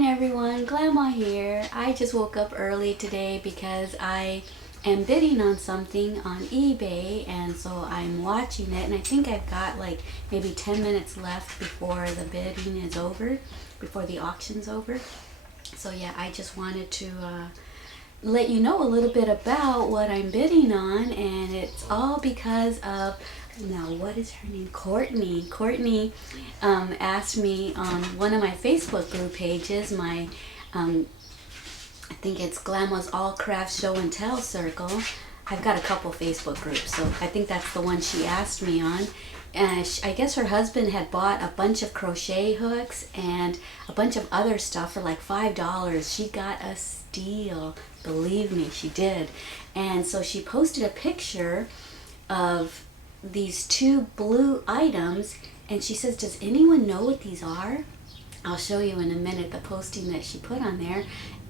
morning everyone, Grandma here. I just woke up early today because I am bidding on something on eBay, and so I'm watching it, and I think I've got like maybe 10 minutes left before the bidding is over, before the auction's over. So yeah, I just wanted to let you know a little bit about what I'm bidding on, and it's all because of, now what is her name? Courtney. Courtney asked me on one of my Facebook group pages, my I think it's Grandma's All Crafts Show and Tell Circle. I've got a couple Facebook groups, so I think that's the one she asked me on. And I guess her husband had bought a bunch of crochet hooks and a bunch of other stuff for like $5. She got a steal, believe me, she did. And so she posted a picture of these two blue items, and she says, does anyone know what these are? I'll show you in a minute the posting that she put on there,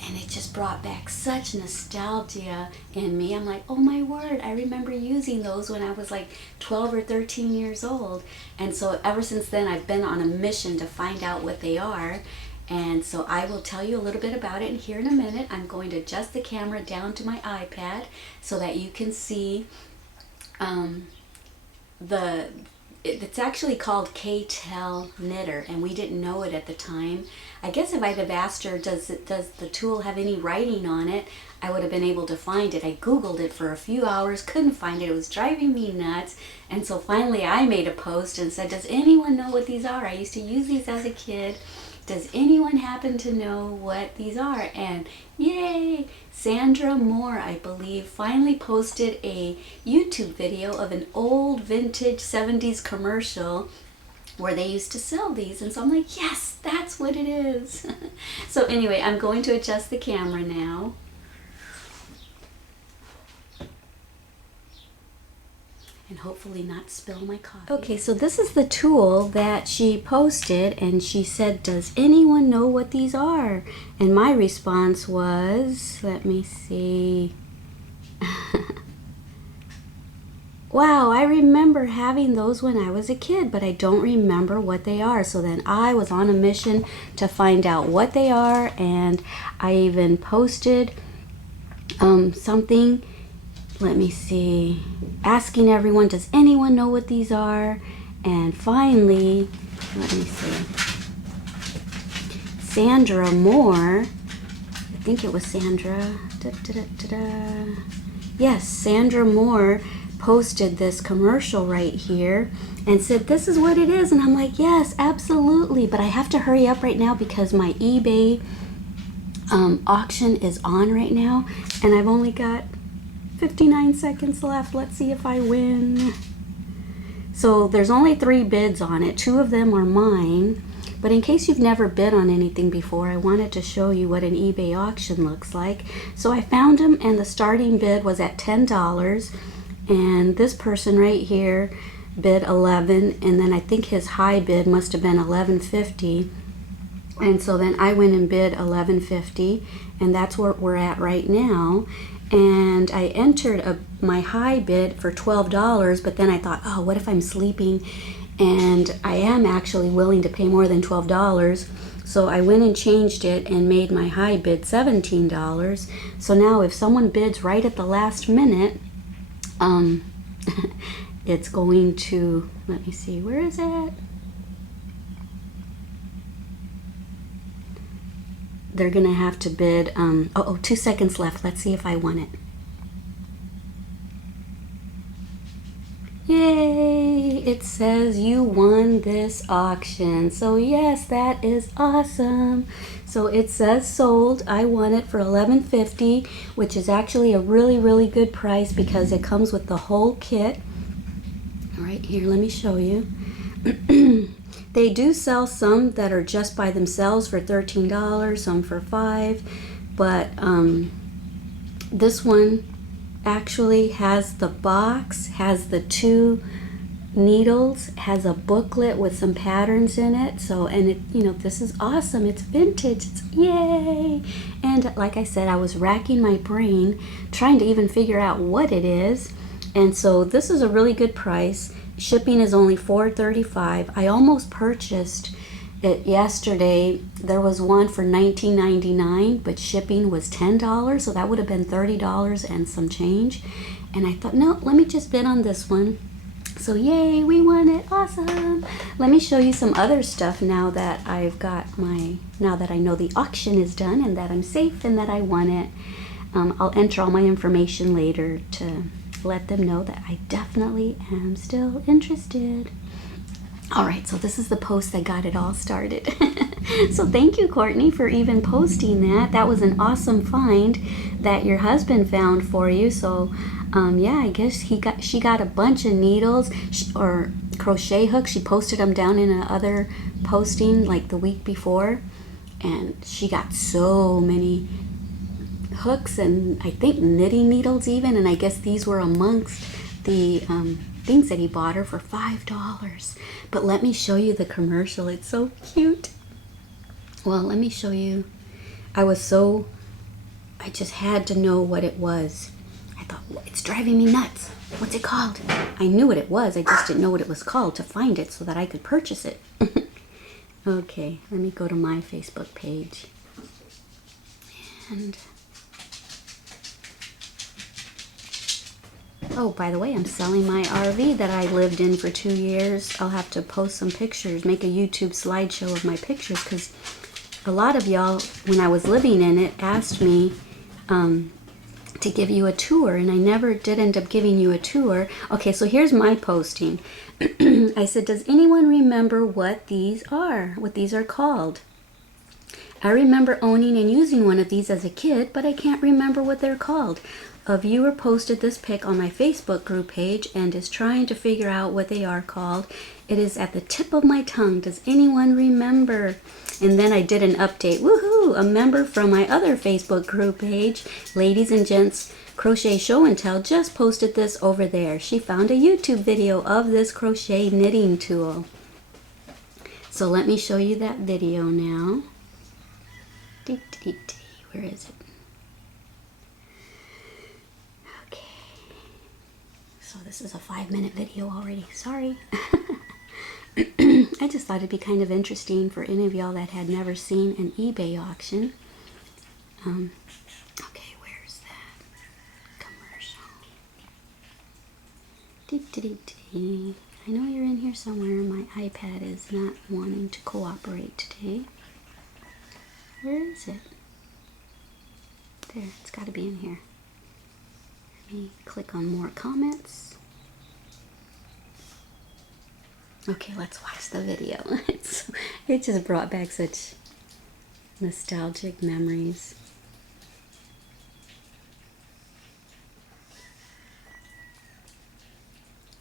and it just brought back such nostalgia in me. I'm like, oh my word, I remember using those when I was like 12 or 13 years old. And so ever since then I've been on a mission to find out what they are, and so I will tell you a little bit about it. And here in a minute I'm going to adjust the camera down to my iPad so that you can see it's actually called K-Tel knitter, and we didn't know it at the time. I guess if I'd have asked her, does the tool have any writing on it, I would have been able to find it. I googled it for a few hours, couldn't find it. It was driving me nuts. And so finally I made a post and said, does anyone know what these are? I used to use these as a kid. Does anyone happen to know what these are? And yay! Sandra Moore, I believe, finally posted a YouTube video of an old vintage 70s commercial where they used to sell these. And so I'm like, yes, that's what it is. So anyway, I'm going to adjust the camera now. And hopefully not spill my coffee. Okay, so this is the tool that she posted, and she said, does anyone know what these are? And my response was, let me see. Wow, I remember having those when I was a kid, but I don't remember what they are. So then I was on a mission to find out what they are, and I even posted something, let me see, asking everyone, does anyone know what these are? And finally, let me see, Sandra Moore, I think it was Sandra, yes, Sandra Moore posted this commercial right here and said, this is what it is. And I'm like, yes, absolutely, but I have to hurry up right now because my eBay auction is on right now, and I've only got 59 seconds left. Let's see if I win. So there's only 3 bids on it. 2 of them are mine. But in case you've never bid on anything before, I wanted to show you what an eBay auction looks like. So I found them, and the starting bid was at $10. And this person right here bid $11, and then I think his high bid must have been $11.50. And so then I went and bid $11.50, and that's where we're at right now. And I entered my high bid for $12, but then I thought, oh, what if I'm sleeping? And I am actually willing to pay more than $12. So I went and changed it and made my high bid $17. So now if someone bids right at the last minute, it's going to, let me see, where is it? They're gonna have to bid, 2 seconds left. Let's see if I won it. Yay! It says you won this auction. So yes, that is awesome. So it says sold. I won it for $11.50, which is actually a really, really good price because it comes with the whole kit. All right, here, let me show you. They do sell some that are just by themselves for $13, some for $5, but this one actually has the box, has the 2 needles, has a booklet with some patterns in it. So, and it, you know, this is awesome. It's vintage. It's yay! And like I said, I was racking my brain trying to even figure out what it is. And so this is a really good price. Shipping is only $4.35. I almost purchased Yesterday there was one for $19.99, but shipping was $10, so that would have been $30 and some change. And I thought, no, let me just bid on this one. So yay, we won it, awesome. Let me show you some other stuff now that now that I know the auction is done and that I'm safe and that I won it. I'll enter all my information later to let them know that I definitely am still interested. All right, so this is the post that got it all started. So thank you, Courtney, for even posting that. That was an awesome find that your husband found for you. So yeah, I guess she got a bunch of needles or crochet hooks. She posted them down in another posting like the week before, and she got so many hooks and I think knitting needles even, and I guess these were amongst the things that he bought her for $5. But let me show you the commercial. It's so cute. Well, let me show you. I just had to know what it was. I thought, well, it's driving me nuts. What's it called? I knew what it was. I just didn't know what it was called to find it so that I could purchase it. Okay, let me go to my Facebook page. And oh, by the way, I'm selling my RV that I lived in for 2 years. I'll have to post some pictures, make a YouTube slideshow of my pictures, because a lot of y'all, when I was living in it, asked me to give you a tour, and I never did end up giving you a tour. Okay, so here's my posting. I said, does anyone remember what these are called? I remember owning and using one of these as a kid, but I can't remember what they're called. A viewer posted this pic on my Facebook group page and is trying to figure out what they are called. It is at the tip of my tongue. Does anyone remember? And then I did an update. Woohoo! A member from my other Facebook group page, Ladies and Gents Crochet Show and Tell, just posted this over there. She found a YouTube video of this crochet knitting tool. So let me show you that video now. Where is it? So this is a 5-minute video already. Sorry. I just thought it'd be kind of interesting for any of y'all that had never seen an eBay auction. Okay, where's that commercial? I know you're in here somewhere. My iPad is not wanting to cooperate today. Where is it? There, it's got to be in here. Let me click on more comments. Okay, let's watch the video. It just brought back such nostalgic memories.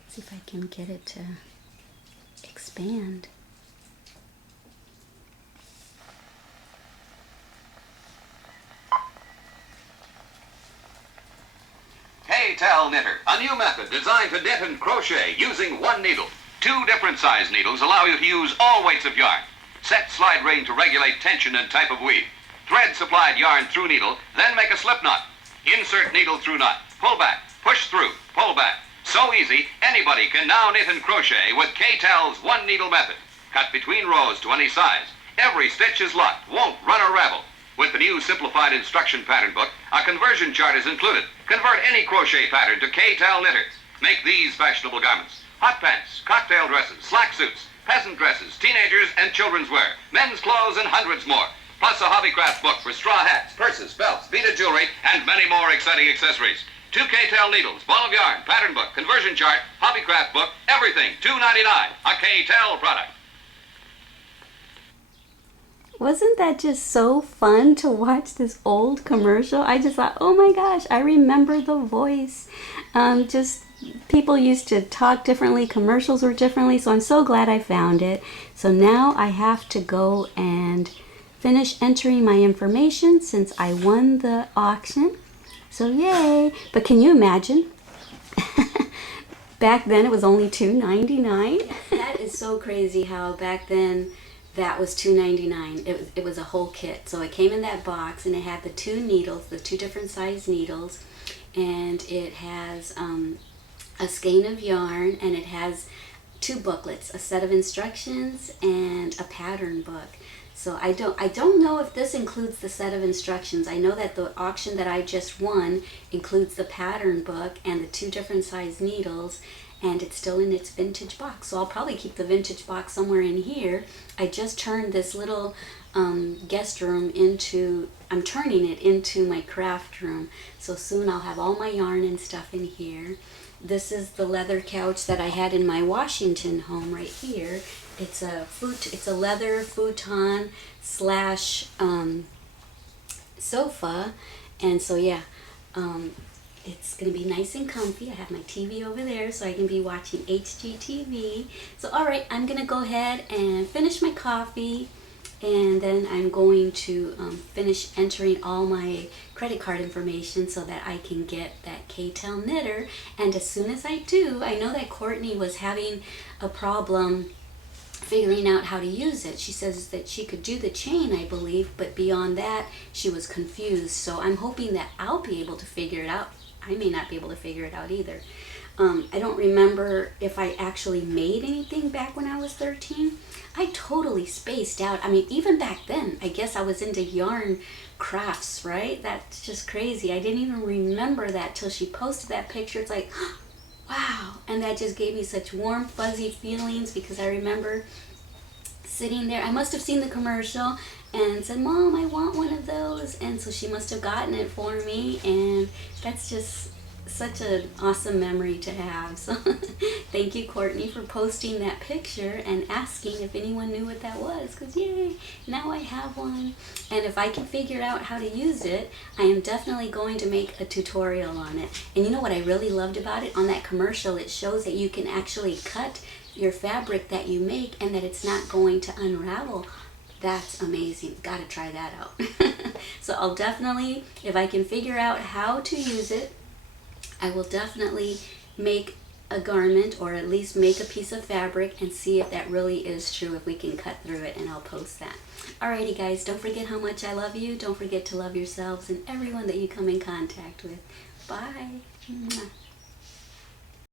Let's see if I can get it to expand. K-Tel Knitter, a new method designed to knit and crochet using one needle. 2 different size needles allow you to use all weights of yarn. Set slide ring to regulate tension and type of weave. Thread supplied yarn through needle, then make a slip knot. Insert needle through knot. Pull back, push through, pull back. So easy, anybody can now knit and crochet with K-Tel's one needle method. Cut between rows to any size. Every stitch is locked, won't run or ravel. With the new simplified instruction pattern book, a conversion chart is included. Convert any crochet pattern to K-Tel knitters. Make these fashionable garments: hot pants, cocktail dresses, slack suits, peasant dresses, teenagers and children's wear, men's clothes, and hundreds more. Plus a hobbycraft book for straw hats, purses, belts, beaded jewelry, and many more exciting accessories. 2 K-Tel needles, ball of yarn, pattern book, conversion chart, hobbycraft book, everything, $2.99. A K-Tel product. Wasn't that just so fun to watch this old commercial? I just thought, oh my gosh, I remember the voice. Just people used to talk differently, commercials were differently, so I'm so glad I found it. So now I have to go and finish entering my information since I won the auction. So yay! But can you imagine? Back then it was only $2.99. That is so crazy how back then that was $2.99. It was a whole kit. So it came in that box and it had the 2 needles, the 2 different size needles, and it has a skein of yarn, and it has two booklets, a set of instructions and a pattern book. So I don't know if this includes the set of instructions. I know that the auction that I just won includes the pattern book and the 2 different size needles, and it's still in its vintage box. So I'll probably keep the vintage box somewhere in here. I just turned this little guest room into, I'm turning it into my craft room. So soon I'll have all my yarn and stuff in here. This is the leather couch that I had in my Washington home right here. It's a leather futon slash sofa, and so yeah, it's gonna be nice and comfy. I have my TV over there so I can be watching HGTV. So all right, I'm gonna go ahead and finish my coffee, and then I'm going to finish entering all my credit card information so that I can get that K-Tel knitter. And as soon as I do, I know that Courtney was having a problem figuring out how to use it. She says that she could do the chain, I believe, but beyond that she was confused. So I'm hoping that I'll be able to figure it out. I may not be able to figure it out either. I don't remember if I actually made anything back when I was 13. I totally spaced out. I mean, even back then, I guess I was into yarn crafts, right? That's just crazy. I didn't even remember that till she posted that picture. It's like, wow. And that just gave me such warm, fuzzy feelings, because I remember sitting there. I must have seen the commercial and said, Mom, I want one of those. And so she must have gotten it for me. And that's just such an awesome memory to have. So thank you, Courtney, for posting that picture and asking if anyone knew what that was, because yay, now I have one. And if I can figure out how to use it, I am definitely going to make a tutorial on it. And you know what I really loved about it? On that commercial, it shows that you can actually cut your fabric that you make and that it's not going to unravel. That's amazing. Gotta try that out. So I'll definitely, if I can figure out how to use it, I will definitely make a garment, or at least make a piece of fabric, and see if that really is true, if we can cut through it, and I'll post that. Alrighty guys, don't forget how much I love you. Don't forget to love yourselves and everyone that you come in contact with. Bye. Mwah.